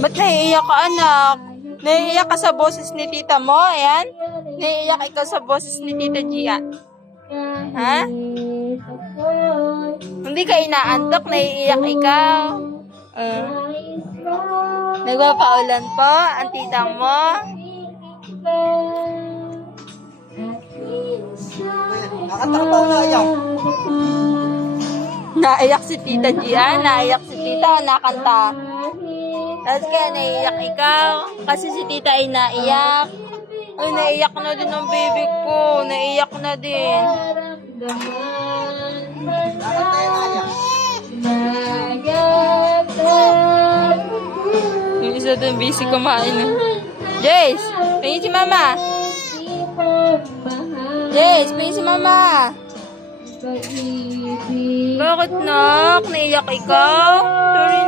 Ba't naiiyak ka, anak? Naiiyak ka sa boses ni tita mo? Ayan? Naiiyak ikaw sa boses ni tita Gia? Ha? Hindi ka inaantok? Naiiyak ikaw? Nagpapaulan po ang tita mo? Nakatrabaho na yan. Naiyak si tita Gia? Naiyak si tita o nakanta? Tapos kaya naiiyak ikaw? Kasi si tita ay naiyak. Ay, naiiyak na din ang baby ko. Naiiyak na din. Bakit tayo naiyak? Yung isa doon busy kumain. Jace, pingin si mama. Jace, pingin si mama. Bakit nak? Naiyak ikaw? Sorry